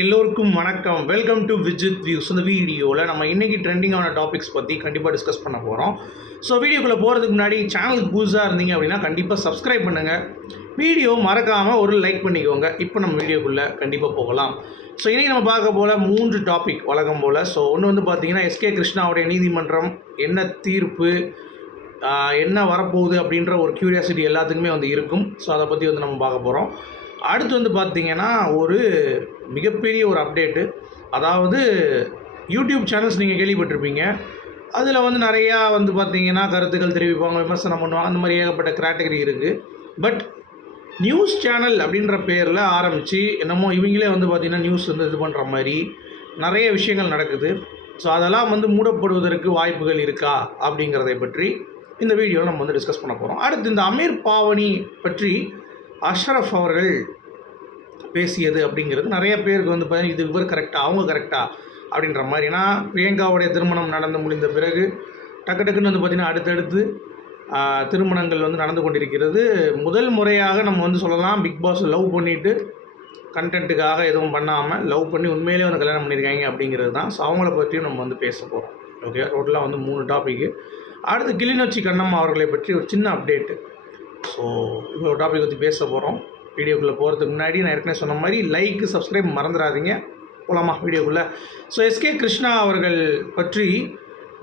எல்லோருக்கும் வணக்கம். Welcome to Vijith views இந்த வீடியோவில் நம்ம இன்றைக்கி ட்ரெண்டிங்கான டாபிக்ஸ் பற்றி கண்டிப்பாக டிஸ்கஸ் பண்ண போகிறோம் ஸோ வீடியோக்குள்ளே போகிறதுக்கு முன்னாடி சேனலுக்கு புதுசாக இருந்தீங்க அப்படின்னா கண்டிப்பாக சப்ஸ்கிரைப் பண்ணுங்கள் வீடியோ மறக்காமல் ஒரு லைக் பண்ணிக்கோங்க. இப்போ நம்ம வீடியோக்குள்ளே கண்டிப்பாக போகலாம். ஸோ இன்றைக்கி நம்ம பார்க்க போல் மூன்று டாபிக் வழக்கம் போல். ஸோ ஒன்று வந்து பார்த்தீங்கன்னா எஸ்கே கிருஷ்ணாவுடைய நீதிமன்றம் என்ன தீர்ப்பு என்ன வரப்போகுது அப்படின்ற ஒரு க்யூரியாசிட்டி எல்லாத்துக்குமே வந்து இருக்கும். ஸோ அதை பற்றி வந்து நம்ம பார்க்க போகிறோம் அடுத்து வந்து பார்த்திங்கன்னா ஒரு மிகப்பெரிய ஒரு அப்டேட்டு அதாவது யூடியூப் சேனல்ஸ் நீங்கள் கேள்விப்பட்டிருப்பீங்க. அதில் வந்து நிறையா வந்து பார்த்தீங்கன்னா கருத்துக்கள் தெரிவிப்பாங்க விமர்சனம் பண்ணுவாங்க அந்த மாதிரி ஏகப்பட்ட கேட்டகரி இருக்குது பட் நியூஸ் சேனல் அப்படின்ற பேரில் ஆரம்பித்து என்னமோ இவங்களே வந்து பார்த்திங்கன்னா நியூஸ் வந்து இது பண்ணுற மாதிரி நிறைய விஷயங்கள் நடக்குது. ஸோ அதெல்லாம் வந்து மூடப்படுவதற்கு வாய்ப்புகள் இருக்கா அப்படிங்கிறதை பற்றி இந்த வீடியோவில் நம்ம வந்து டிஸ்கஸ் பண்ண போகிறோம் அடுத்து இந்த அமீர் பாவனி பற்றி அஷ்ரஃப் அவர்கள் பேசியது அப்படிங்கிறது நிறைய பேருக்கு வந்து பார்த்தீங்கன்னா இது இவர் கரெக்டாக அவங்க கரெக்டாக அப்படின்ற மாதிரி. ஏன்னா பிரியங்காவுடைய திருமணம் நடந்து முடிந்த பிறகு டக்கு டக்குன்னு வந்து பார்த்திங்கன்னா அடுத்தடுத்து திருமணங்கள் வந்து நடந்து கொண்டிருக்கிறது. முதல் முறையாக நம்ம வந்து சொல்லலாம் பிக் பாஸ் லவ் பண்ணிவிட்டு கண்டென்ட்டுக்காக எதுவும் பண்ணாமல் லவ் பண்ணி உண்மையிலே வந்து கல்யாணம் பண்ணியிருக்காங்க அப்படிங்கிறது தான். ஸோ அவங்கள பற்றியும் நம்ம வந்து பேச போகிறோம் ஓகே டோட்டலாக வந்து மூணு டாப்பிக்கு அடுத்து கிளிநொச்சி கண்ணம்மா அவர்களை பற்றி ஒரு சின்ன அப்டேட்டு ஸோ இவ்வளோ டாபிக் பற்றி பேச போகிறோம் வீடியோக்குள்ளே போகிறதுக்கு முன்னாடி நான் ஏற்கனவே சொன்ன மாதிரி லைக் சப்ஸ்கிரைப் மறந்துடாதீங்க. போகலாமா வீடியோக்குள்ளே? ஸோ எஸ்கே கிருஷ்ணா அவர்கள் பற்றி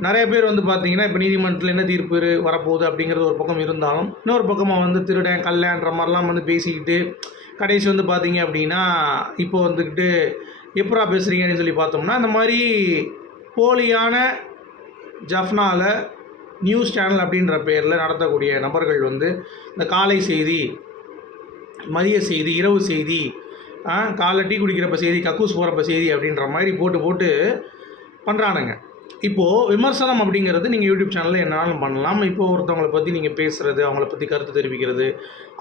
நிறைய பேர் வந்து பார்த்தீங்கன்னா இப்போ நீதிமன்றத்தில் என்ன தீர்ப்பு வரப்போகுது அப்படிங்கிறது ஒரு பக்கம் இருந்தாலும் இன்னொரு பக்கமாக வந்து திருடன் கல்யாண்ற மாதிரிலாம் வந்து பேசிக்கிட்டு கடைசி வந்து பார்த்தீங்க அப்படின்னா இப்போ வந்துக்கிட்டு எப்பரா பேசுகிறீங்கன்னு சொல்லி பார்த்தோம்னா இந்த மாதிரி போலியான ஜஃப்னாவில் நியூஸ் சேனல் அப்படின்ற பேரில் நடத்தக்கூடிய நபர்கள் வந்து இந்த காலை செய்தி மதிய செய்தி இரவு செய்தி காலைல டீ குடிக்கிறப்ப செய்தி கக்கூஸ் போகிறப்ப செய்தி அப்படின்ற மாதிரி போட்டு போட்டு பண்ணுறானுங்க இப்போது விமர்சனம் அப்படிங்கிறது நீங்கள் யூடியூப் சேனலில் என்னாலும் பண்ணலாம். இப்போ ஒருத்தவங்களை பற்றி நீங்கள் பேசுகிறது அவங்கள பற்றி கருத்து தெரிவிக்கிறது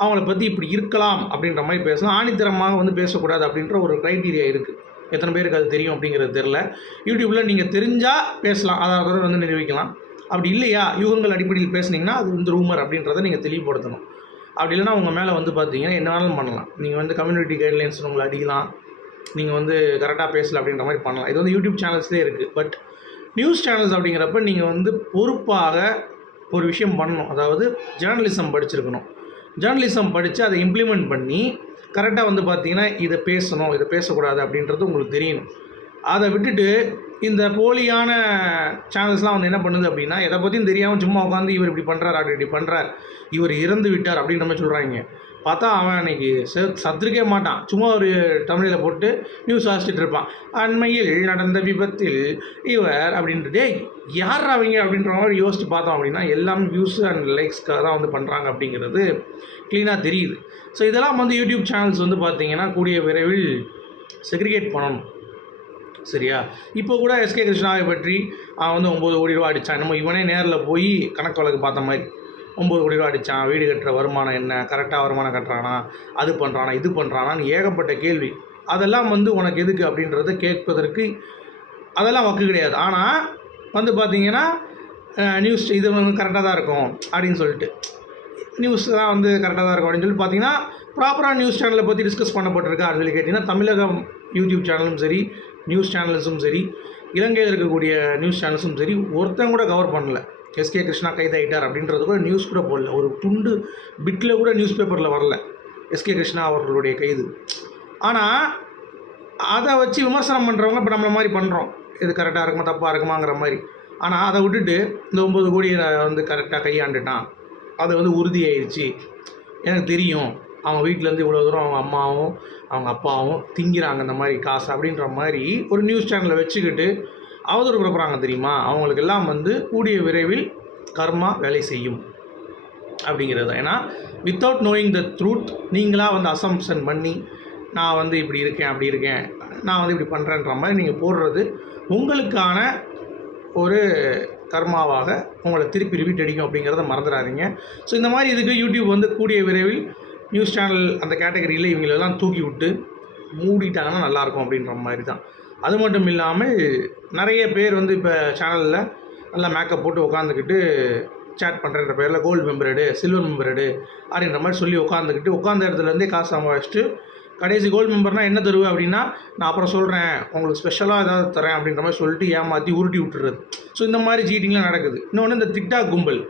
அவங்கள பற்றி இப்படி இருக்கலாம் அப்படின்ற மாதிரி பேசலாம். ஆணித்தரமாக வந்து பேசக்கூடாது அப்படின்ற ஒரு க்ரைட்டீரியா இருக்குது எத்தனை பேருக்கு அது தெரியும் அப்படிங்கிறது தெரில யூடியூப்பில் நீங்கள் தெரிஞ்சால் பேசலாம். அதாவது வந்து நிரூபிக்கலாம். அப்படி இல்லையா? யூகங்கள் அடிப்படையில் பேசுனீங்கன்னா அது வந்து ரூமர் அப்படின்றத நீங்கள் தெளிவுபடுத்தணும். அப்படி இல்லைன்னா உங்கள் மேலே வந்து பார்த்தீங்கன்னா என்ன வேணாலும் பண்ணலாம். நீங்கள் வந்து கம்யூனிட்டி கைட்லைன்ஸ் உங்களை அடிக்கலாம். நீங்கள் வந்து கரெக்டாக பேசல அப்படின்ற மாதிரி பண்ணலாம். இது வந்து யூடியூப் சேனல்ஸ்லேயே இருக்குது பட் நியூஸ் சேனல்ஸ் அப்படிங்கிறப்ப நீங்கள் வந்து பொறுப்பாக ஒரு விஷயம் பண்ணணும். அதாவது ஜேர்னலிசம் படிச்சிருக்கணும். ஜேர்னலிசம் படித்து அதை இம்ப்ளிமெண்ட் பண்ணி கரெக்டாக வந்து பார்த்தீங்கன்னா இதை பேசணும். இதை பேசக்கூடாது அப்படின்றது உங்களுக்கு தெரியணும். அதை விட்டுட்டு இந்த போலியான சேனல்ஸ்லாம் வந்து என்ன பண்ணுது அப்படின்னா எதை பற்றியும் தெரியாமல் சும்மா உட்காந்து இவர் இப்படி பண்ணுறார் அப்படி இப்படி பண்ணுறார் இவர் இறந்து விட்டார் அப்படின்ற மாதிரி சொல்கிறாங்க பார்த்தா அவன் அன்னைக்கு செ சத்துருக்கே மாட்டான். சும்மா ஒரு தமிழில் போட்டு நியூஸ் வாசிச்சுட்டு இருப்பான். அண்மையில் நடந்த விபத்தில் இவர் அப்படின்ட்டு டேய் யார் அவங்க? அப்படின்ற மாதிரி யோசிச்சு பார்த்தோம் அப்படின்னா எல்லாமே வியூஸ் அண்ட் லைக்ஸ்க்காக தான் வந்து பண்ணுறாங்க அப்படிங்கிறது க்ளீனாக தெரியுது. ஸோ இதெல்லாம் வந்து யூடியூப் சேனல்ஸ் வந்து பார்த்திங்கன்னா கூடிய விரைவில் செக்ரிகேட் பண்ணணும். சரியா? இப்போ கூட எஸ்கே கிருஷ்ணாவை பற்றி அவன் வந்து ஒம்பது கோடி ரூபா அடித்தான் நம்ம இவனே நேரில் போய் கணக்கு வழக்கு பார்த்த மாதிரி ஒம்பது கோடி ரூபா அடித்தான் வீடு கட்டுற வருமானம் என்ன? கரெக்டாக வருமானம் கட்டுறானா? அது பண்ணுறானா இது பண்ணுறானான்னு ஏகப்பட்ட கேள்வி. அதெல்லாம் வந்து உனக்கு எதுக்கு அப்படின்றத கேட்பதற்கு அதெல்லாம் வக்கு கிடையாது. ஆனால் வந்து பார்த்தீங்கன்னா நியூஸ் இது வந்து கரெக்டாக தான் இருக்கும் அப்படின்னு சொல்லிட்டு. நியூஸ் தான் வந்து கரெக்டாக தான் இருக்கும் அப்படின்னு சொல்லி பார்த்தீங்கன்னா ப்ராப்பராக நியூஸ் சேனலை பற்றி டிஸ்கஸ் பண்ணப்பட்டிருக்கா அப்படின்னு சொல்லி கேட்டிங்கன்னா தமிழகம் யூடியூப் சேனலும் சரி நியூஸ் சேனல்ஸும் சரி இலங்கையில் இருக்கக்கூடிய நியூஸ் சேனல்ஸும் சரி ஒருத்தன் கூட கவர் பண்ணல. எஸ்கே கிருஷ்ணா கைதாகிட்டார் அப்படின்றது கூட நியூஸ் கூட போடல. ஒரு துண்டு பிட்டில் கூட நியூஸ் பேப்பரில் வரல. எஸ்கே கிருஷ்ணா அவர்களுடைய கைது. ஆனால் அதை வச்சு விமர்சனம் பண்ணுறவங்க இப்போ நம்மளை மாதிரி பண்ணுறோம் இது கரெக்டாக இருக்குமா தப்பாக இருக்குமாங்கிற மாதிரி. ஆனால் அதை விட்டுட்டு இந்த ஒம்பது கோடியை வந்து கரெக்டாக கையாண்டுட்டான். அது வந்து உறுதியாயிருச்சு. எனக்கு தெரியும். அவங்க வீட்டிலேருந்து இவ்வளோ தூரம் அவங்க அம்மாவும் அவங்க அப்பாவும் திங்கிறாங்க இந்த மாதிரி காசு அப்படின்ற மாதிரி ஒரு நியூஸ் சேனலை வச்சுக்கிட்டு அவதூறு பரப்புறாங்க தெரியுமா? அவங்களுக்கெல்லாம் வந்து கூடிய விரைவில் கர்மா வேலை செய்யும் அப்படிங்கிறது ஏன்னா வித்தவுட் நோயிங் த ட்ரூத் நீங்களாக வந்து அசம்ஷன் பண்ணி நான் வந்து இப்படி இருக்கேன் அப்படி இருக்கேன் நான் வந்து இப்படி பண்ணுறேன்ற மாதிரி நீங்கள் போடுறது உங்களுக்கான ஒரு கர்மாவாக உங்களை திருப்பி ரிப்பீட் அடிக்கும் அப்படிங்கிறத மறந்துடாதீங்க. ஸோ இந்த மாதிரி இதுக்கு யூடியூப் வந்து கூடிய விரைவில் நியூஸ் சேனல் அந்த கேட்டகரியில் இவங்களெல்லாம் தூக்கி விட்டு மூடிட்டாங்கன்னா நல்லாயிருக்கும் அப்படின்ற மாதிரி தான். அது மட்டும் இல்லாமல் நிறைய பேர் வந்து இப்போ சேனலில் நல்லா மேக்கப் போட்டு உட்காந்துக்கிட்டு சேட் பண்ணுறன்ற பேரில் கோல்டு மெம்பர் எடு சில்வர் மெம்பர் எடு அப்படின்ற மாதிரி சொல்லி உட்காந்துக்கிட்டு உட்காந்த இடத்துலேருந்தே காசு சம்பாதிச்சிட்டு கடைசி கோல்டு மெம்பர்னால் என்ன தருவேன் அப்படின்னா நான் அப்புறம் சொல்கிறேன் உங்களுக்கு ஸ்பெஷலாக ஏதாவது தரேன் அப்படின்ற மாதிரி சொல்லிட்டு ஏமாற்றி உருட்டி விட்டுறது. ஸோ இந்த மாதிரி சீட்டிங்லாம் நடக்குது. இன்னொன்று இந்த டிக்டாக் கும்பல்.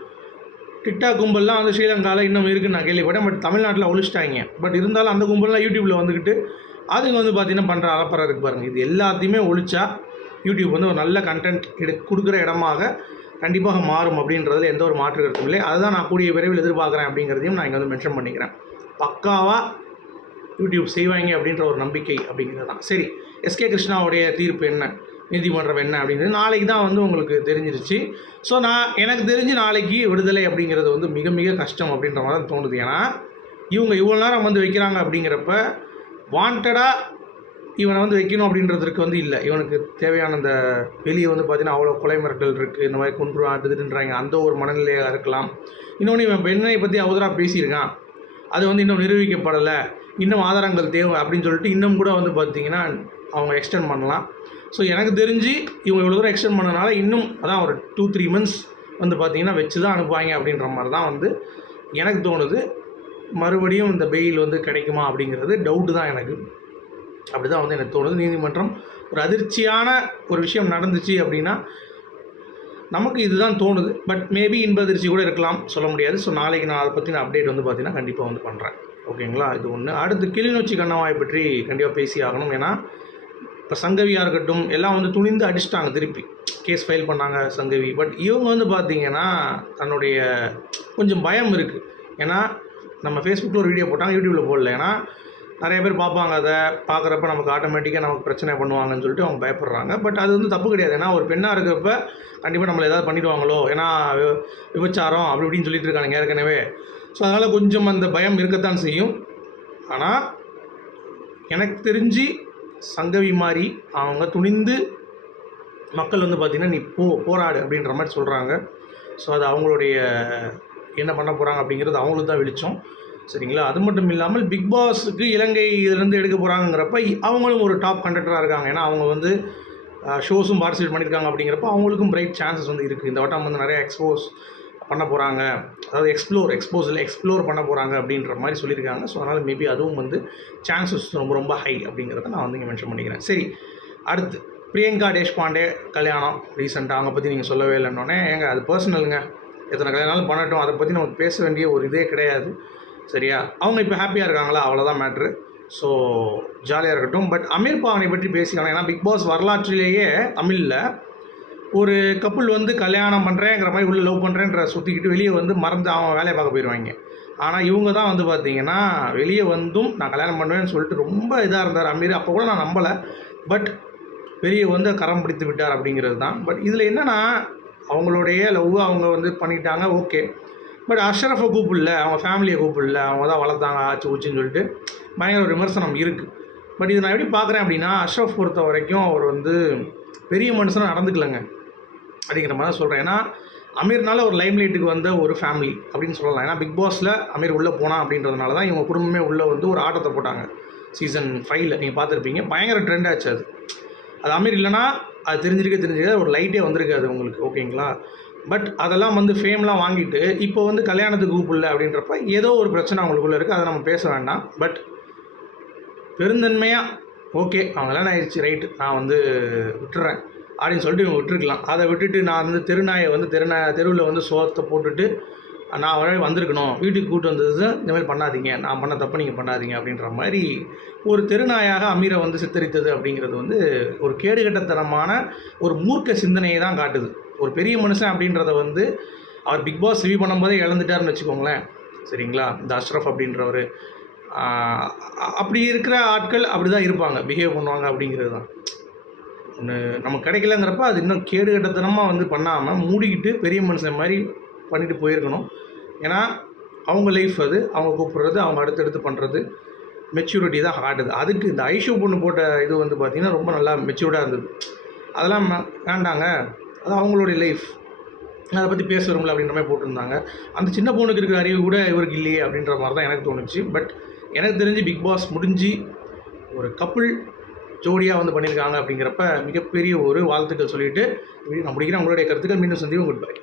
டிட்டா கும்பல்லாம் வந்து ஸ்ரீலங்காவில் இன்னும் இருக்குன்னு நான் கேள்விப்பட்டேன். பட் தமிழ்நாட்டில் ஒழிச்சிட்டாங்க. பட் இருந்தாலும் அந்த கும்பல்லாம் யூடியூப்பில் வந்துக்கிட்டு அதுங்க வந்து பார்த்தீங்கன்னா பண்ணுற அலப்பறம் இருக்கு பாருங்கள் இது எல்லாத்தையுமே ஒழிச்சா யூடியூப் வந்து ஒரு நல்ல கண்டென்ட் எடு கொடுக்குற இடமாக கண்டிப்பாக மாறும் அப்படின்றதுல எந்த ஒரு மாற்று கருத்தும் இல்லை. அதுதான் நான் கூடிய விரைவில் எதிர்பார்க்குறேன் அப்படிங்கிறதையும் நான் இங்கே வந்து மென்ஷன் பண்ணிக்கிறேன். பக்காவாக யூடியூப் செய்வாங்க அப்படின்ற ஒரு நம்பிக்கை அப்படிங்கிறது தான் சரி எஸ்கே கிருஷ்ணாவுடைய தீர்ப்பு என்ன? நீதிமன்றம் என்ன அப்படிங்கிறது நாளைக்கு தான் வந்து உங்களுக்கு தெரிஞ்சிருச்சு. ஸோ நான் எனக்கு தெரிஞ்சு நாளைக்கு விடுதலை அப்படிங்கிறது வந்து மிக மிக கஷ்டம் அப்படின்ற மாதிரி தான் தோணுது. ஏன்னா இவங்க இவ்வளோ நேரம் வந்து வைக்கிறாங்க அப்படிங்கிறப்ப வாண்டடாக இவனை வந்து வைக்கணும் அப்படின்றதுக்கு வந்து இல்லை. இவனுக்கு தேவையான அந்த வெளியே வந்து பார்த்தீங்கன்னா அவ்வளோ கொலை மிரட்டல் இருக்குது இந்த மாதிரி கொன்றுவான் அதுன்றாங்க அந்த ஒரு மனநிலையாக இருக்கலாம். இன்னொன்று இவன் பெண்ணை பற்றி அவதராக பேசியிருக்கான். அது வந்து இன்னும் நிரூபிக்கப்படலை. இன்னும் ஆதாரங்கள் தேவை அப்படின்னு சொல்லிட்டு இன்னும் கூட வந்து பார்த்தீங்கன்னா அவங்க எக்ஸ்டெண்ட் பண்ணலாம். ஸோ எனக்கு தெரிஞ்சு இவங்க இவ்வளோ தூரம் எக்ஸ்டெண்ட் பண்ணனால இன்னும் அதான் ஒரு டூ த்ரீ மந்த்ஸ் வந்து பார்த்தீங்கன்னா வச்சு தான் அனுப்புவாங்க அப்படின்ற மாதிரி தான் வந்து எனக்கு தோணுது. மறுபடியும் இந்த பெயில் வந்து கிடைக்குமா அப்படிங்கிறது டவுட்டு தான் எனக்கு. அப்படி தான் வந்து எனக்கு தோணுது. நீதிமன்றம் ஒரு அதிர்ச்சியான ஒரு விஷயம் நடந்துச்சு அப்படின்னா நமக்கு இதுதான் தோணுது. பட் மேபி இன்பதிர்ச்சி கூட இருக்கலாம். சொல்ல முடியாது. ஸோ நாளைக்கு நான் அதை பற்றின அப்டேட் வந்து பார்த்தீங்கன்னா கண்டிப்பாக வந்து பண்ணுறேன் ஓகேங்களா இது ஒன்று அடுத்து கிளிநொச்சி கண்ணவாயை பற்றி கண்டிப்பாக பேசி ஆகணும். ஏன்னா இப்போ சங்கவியாக இருக்கட்டும் எல்லாம் வந்து துணிந்து அடிச்சிட்டாங்க திருப்பி. கேஸ் ஃபைல் பண்ணாங்க சங்கவி. பட் இவங்க வந்து பார்த்தீங்கன்னா தன்னுடைய கொஞ்சம் பயம் இருக்குது ஏன்னா நம்ம ஃபேஸ்புக்கில் ஒரு வீடியோ போட்டாங்க யூடியூப்பில் போடல. ஏன்னா நிறைய பேர் பார்ப்பாங்க அதை. பார்க்குறப்ப நமக்கு ஆட்டோமேட்டிக்காக நமக்கு பிரச்சனை பண்ணுவாங்கன்னு சொல்லிட்டு அவங்க பயப்படுறாங்க. பட் அது வந்து தப்பு கிடையாது. ஏன்னா ஒரு பெண்ணாக இருக்கிறப்ப கண்டிப்பாக நம்மளை ஏதாவது பண்ணிடுவாங்களோ? ஏன்னா வி- விபச்சாரம் அப்படி இப்படின்னு சொல்லிட்டு இருக்காங்க ஏற்கனவே. ஸோ அதனால் கொஞ்சம் அந்த பயம் இருக்கத்தான் செய்யும். ஆனால் எனக்கு தெரிஞ்சு சங்கவி மாதிரி அவங்க துணிந்து மக்கள் வந்து பார்த்திங்கன்னா நீ போ போராடு அப்படின்ற மாதிரி சொல்கிறாங்க ஸோ அது அவங்களுடைய என்ன பண்ண போகிறாங்க அப்படிங்கிறது அவங்களுக்கு தான் வெளிச்சம். சரிங்களா? அது மட்டும் இல்லாமல் பிக் பாஸுக்கு இலங்கை இதுலேருந்து எடுக்க போகிறாங்கிறப்ப அவங்களும் ஒரு டாப் கண்டக்டராக இருக்காங்க. ஏன்னா அவங்க வந்து ஷோஸும் பார்ட்டிசிபேட் பண்ணியிருக்காங்க அப்படிங்கிறப்ப அவங்களுக்கும் பிரைட் சான்சஸ் வந்து இருக்குது இந்த வட்டம் வந்து நிறைய எக்ஸ்போஸ் பண்ண போகிறாங்க அதாவது எக்ஸ்ப்ளோர் எக்ஸ்போஸில் எக்ஸ்ப்ளோர் பண்ண போகிறாங்க அப்படின்ற மாதிரி சொல்லியிருக்காங்க. ஸோ அதனால் மேபி அதுவும் வந்து சான்சஸ் ரொம்ப ரொம்ப ஹை அப்படிங்கிறத நான் வந்து இங்கே மென்ஷன் பண்ணிக்கிறேன். சரி அடுத்து. பிரியங்கா தேஷ்பாண்டே கல்யாணம் ரீசெண்டாக அவங்க பற்றி நீங்கள் சொல்லவே இல்லைன்னொடனே ஏங்க அது பர்சனலுங்க எத்தனை கல்யாணம் பண்ணட்டும். அதை பற்றி நமக்கு பேச வேண்டிய ஒரு இதே கிடையாது. சரியா? அவங்க இப்போ ஹாப்பியாக இருக்காங்களா? அவ்வளோதான் மேட்ரு ஸோ ஜாலியாக இருக்கட்டும். பட் அமீர் பாவனை பற்றி பேசிக்கலாம் ஏன்னா பிக் பாஸ் வரலாற்றிலேயே தமிழில் ஒரு கப்புள் வந்து கல்யாணம் பண்ணுறேங்கிற மாதிரி உள்ளே லவ் பண்ணுறேன்ற சுற்றிக்கிட்டு வெளியே வந்து மறந்து அவன் வேலையை பார்க்க போயிடுவாங்க ஆனால் இவங்க தான் வந்து பார்த்தீங்கன்னா வெளியே வந்தும் நான் கல்யாணம் பண்ணுவேன்னு சொல்லிட்டு ரொம்ப இதாக இருந்தார் அமீர். அப்போ கூட நான் நம்பலை. பட் வெளியே வந்து கரம் பிடித்து விட்டார் அப்படிங்கிறது தான். பட் இதில் என்னென்னா அவங்களுடைய லவ் அவங்க வந்து பண்ணிட்டாங்க ஓகே பட் அஷ்ரஃபை கூப்பிடல அவங்க ஃபேமிலியை கூப்பிடல. அவங்க தான் வளர்த்தாங்க ஆச்சு ஊச்சின்னு சொல்லிட்டு பயங்கர ஒரு விமர்சனம் இருக்குது பட் இது நான் எப்படி பார்க்குறேன் அப்படின்னா அஷ்ரஃப் பொறுத்த வரைக்கும் அவர் வந்து பெரிய மனுஷனாக நடந்துக்கலங்க. அப்படிங்கிற மாதிரி தான் சொல்கிறேன் ஏன்னா அமீர்னால ஒரு லைம்லைட்டுக்கு வந்த ஒரு ஃபேமிலி அப்படின்னு சொல்லலாம். ஏன்னா பிக் பாஸில் அமீர் உள்ளே போனால் அப்படின்றதுனால தான் இவங்க குடும்பமே உள்ளே வந்து ஒரு ஆட்டத்தை போட்டாங்க. சீசன் ஃபைவ்ல நீங்கள் பார்த்துருப்பீங்க. பயங்கர ட்ரெண்ட் ஆச்சு அது. அது அமீர் இல்லைன்னா அது தெரிஞ்சிருக்க தெரிஞ்சிருக்க ஒரு லைட்டே வந்திருக்காது உங்களுக்கு ஓகேங்களா? பட் அதெல்லாம் வந்து ஃபேம்லாம் வாங்கிட்டு இப்போ வந்து கல்யாணத்துக்கு கூப்பிடல அப்படின்றப்ப ஏதோ ஒரு பிரச்சனை அவங்களுக்குள்ளே இருக்குது அதை நம்ம பேச வேண்டாம். பட் பெருந்தன்மையாக ஓகே அவங்க கல்யாணம் ஆயிடுச்சு? ரைட்டு நான் வந்து விட்டுறேன். அப்படின்னு சொல்லிட்டு இவங்க விட்டுருக்கலாம். அதை விட்டுட்டு நான் வந்து திருநாயை வந்து தெருநாய் தெருவில் வந்து சோத்தை போட்டுட்டு நான் வழி வந்திருக்கணும். வீட்டுக்கு கூப்பிட்டு வந்தது இந்தமாதிரி பண்ணாதீங்க. நான் பண்ண தப்பு நீங்கள் பண்ணாதீங்க அப்படின்ற மாதிரி ஒரு தெருநாயாக அமீரை வந்து சித்தரித்தது அப்படிங்கிறது வந்து ஒரு கேடுகட்டத்தனமான ஒரு மூர்க்க சிந்தனையை தான் காட்டுது. ஒரு பெரிய மனுஷன் அப்படின்றத வந்து அவர் பிக் பாஸ் ரிவ்யூ பண்ணும்போதே இழந்துட்டாருன்னு வச்சுக்கோங்களேன். சரிங்களா? இந்த அஷ்ரஃப் அப்படின்றவர். அப்படி இருக்கிற ஆட்கள் அப்படி தான் இருப்பாங்க. பிஹேவ் பண்ணுவாங்க அப்படிங்கிறது தான். நமக்கு கிடைக்கலங்கிறப்ப அது இன்னும் கேடு கட்டத்தனமாக வந்து பண்ணாமல் மூடிக்கிட்டு பெரிய மனுஷன் மாதிரி பண்ணிட்டு போயிருக்கணும். ஏன்னா அவங்க லைஃப் அது அவங்க கூப்பிட்றது அவங்க அடுத்தடுத்து பண்ணுறது மெச்சூரிட்டி தான் ஹார்டு அதுக்கு இந்த ஐஷு பொண்ணு போட்ட இது வந்து பார்த்திங்கன்னா ரொம்ப நல்லா மெச்சூர்டாக இருந்தது. அதெல்லாம் வேண்டாங்க. அது அவங்களுடைய லைஃப் அதை பற்றி பேச விரும்பல அப்படின்ற மாதிரி போட்டிருந்தாங்க. அந்த சின்ன பொண்ணுக்கு இருக்கிற அறிவு கூட இவருக்கு இல்லையே அப்படின்ற மாதிரி தான் எனக்கு தோணுச்சு. பட் எனக்கு தெரிஞ்சு பிக் பாஸ் முடிஞ்சு ஒரு கப்புள் ஜோடியாக வந்து பண்ணியிருக்காங்க அப்படிங்கிறப்ப மிகப்பெரிய ஒரு வாழ்த்துக்கள் சொல்லிவிட்டு நான் முடிக்கிறேன். உங்களுடைய கருத்துக்கள் மீண்டும் சந்திப்போம். Good bye